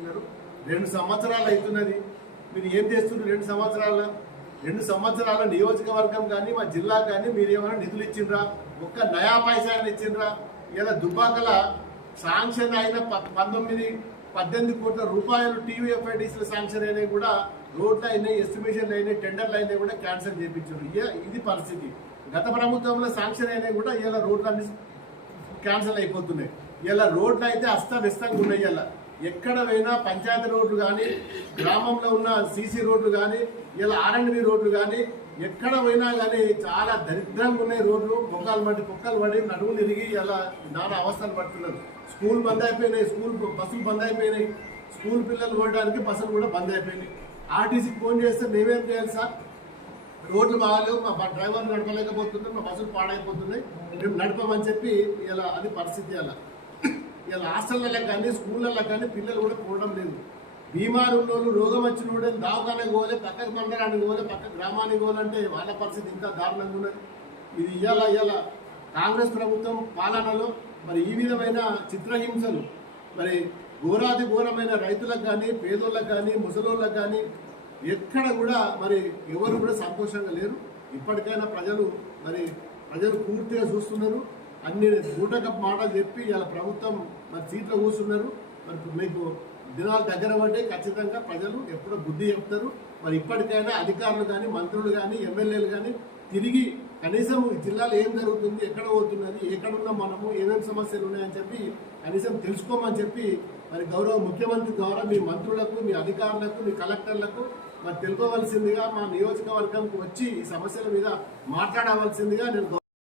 చేస్తున్నారు. రెండు సంవత్సరాలు అవుతున్నది. మీరు ఏం చేస్తున్నారు రెండు సంవత్సరాల రెండు సంవత్సరాల నియోజకవర్గం కానీ మా జిల్లా కానీ మీరు ఏమైనా నిధులు ఇచ్చిండ్రా? ఒక్క నయా పైసా ఇచ్చిండ్రా? ఇలా దుబ్బాకల శాంక్షన్ అయిన ప- పంతొమ్మిది పద్దెనిమిది కోట్ల రూపాయలు టీవీఎఫ్ఐడిస్లో శాంక్షన్ అయినాయి కూడా రోడ్లు అయినాయి ఎస్టిమేషన్లు అయినాయి టెండర్లు అయినాయి కూడా క్యాన్సిల్ చేయించారు ఇది పరిస్థితి. గత ప్రభుత్వంలో శాంక్షన్ అయినాయి కూడా ఇలా రోడ్లు క్యాన్సిల్ అయిపోతున్నాయి. ఇలా రోడ్లు అయితే అస్తవ్యస్తంగా ఉన్నాయి ఇలా. ఎక్కడ పోయినా పంచాయతీ రోడ్లు కానీ గ్రామంలో ఉన్న సీసీ రోడ్లు కానీ ఇలా ఆర్ఎండ్బి రోడ్లు కానీ ఎక్కడ పోయినా కానీ చాలా దరిద్రంగా ఉన్నాయి రోడ్లు. పొక్కలు పడి పొక్కలు పడి నడుము తిరిగి ఇలా నానా అవస్థలు పడుతున్నారు. స్కూల్ బంద్ అయిపోయినాయి స్కూల్ బస్సులు బంద్ అయిపోయినాయి. స్కూల్ పిల్లలు పోవడానికి బస్సులు కూడా బంద్ అయిపోయినాయి. ఆర్టీసీకి ఫోన్ చేస్తే మేమేం చేయాలి సార్? రోడ్లు బాగాలేవు మా డ్రైవర్లు నడపలేకపోతున్నారు మా బస్సులు పాడైపోతున్నాయి. మేము నడపమని చెప్పి ఇలా అది పరిస్థితి అలా. ఇలా హాస్టళ్ళలో కానీ స్కూళ్ళల్లో కానీ పిల్లలు కూడా పోవడం లేదు. బీమారు ఉన్నోళ్ళు రోగం వచ్చిన వాళ్ళు దవాఖానకి పోలే పక్కకు మండలానికి పోలే పక్క గ్రామానికి పోలంటే వాళ్ళ పరిస్థితి ఇంకా దారుణంగా ఉన్నది. ఇది ఇయ్యాల ఇయ్యాల కాంగ్రెస్ ప్రభుత్వం పాలనలో మరి ఈ విధమైన చిత్రహింసలు మరి ఘోరాది ఘోరమైన రైతులకు కానీ పేదోళ్ళకు కానీ ముసలోళ్ళకు కానీ ఎక్కడ కూడా మరి ఎవరు కూడా సంతోషంగా లేరు. ఇప్పటికైనా ప్రజలు మరి ప్రజలు పూర్తిగా చూస్తున్నారు. అన్ని బూటకప్ మాటలు చెప్పి ఇలా ప్రభుత్వం మరి సీట్లో కూర్చున్నారు. మరి మీకు దినాలు దగ్గర పడ్డే ఖచ్చితంగా ప్రజలు ఎప్పుడో బుద్ధి చెప్తారు. మరి ఇప్పటికైనా అధికారులు కానీ మంత్రులు కానీ ఎమ్మెల్యేలు కానీ తిరిగి కనీసం ఈ జిల్లాలో ఏం జరుగుతుంది ఎక్కడ పోతున్నది ఎక్కడ ఉన్నాం మనము ఏమేమి సమస్యలు ఉన్నాయని చెప్పి కనీసం తెలుసుకోమని చెప్పి మరి గౌరవ ముఖ్యమంత్రి ద్వారా మీ మంత్రులకు మీ అధికారులకు మీ కలెక్టర్లకు మరి తెలుపవలసిందిగా మా నియోజకవర్గంకి వచ్చి ఈ సమస్యల మీద మాట్లాడవలసిందిగా నేను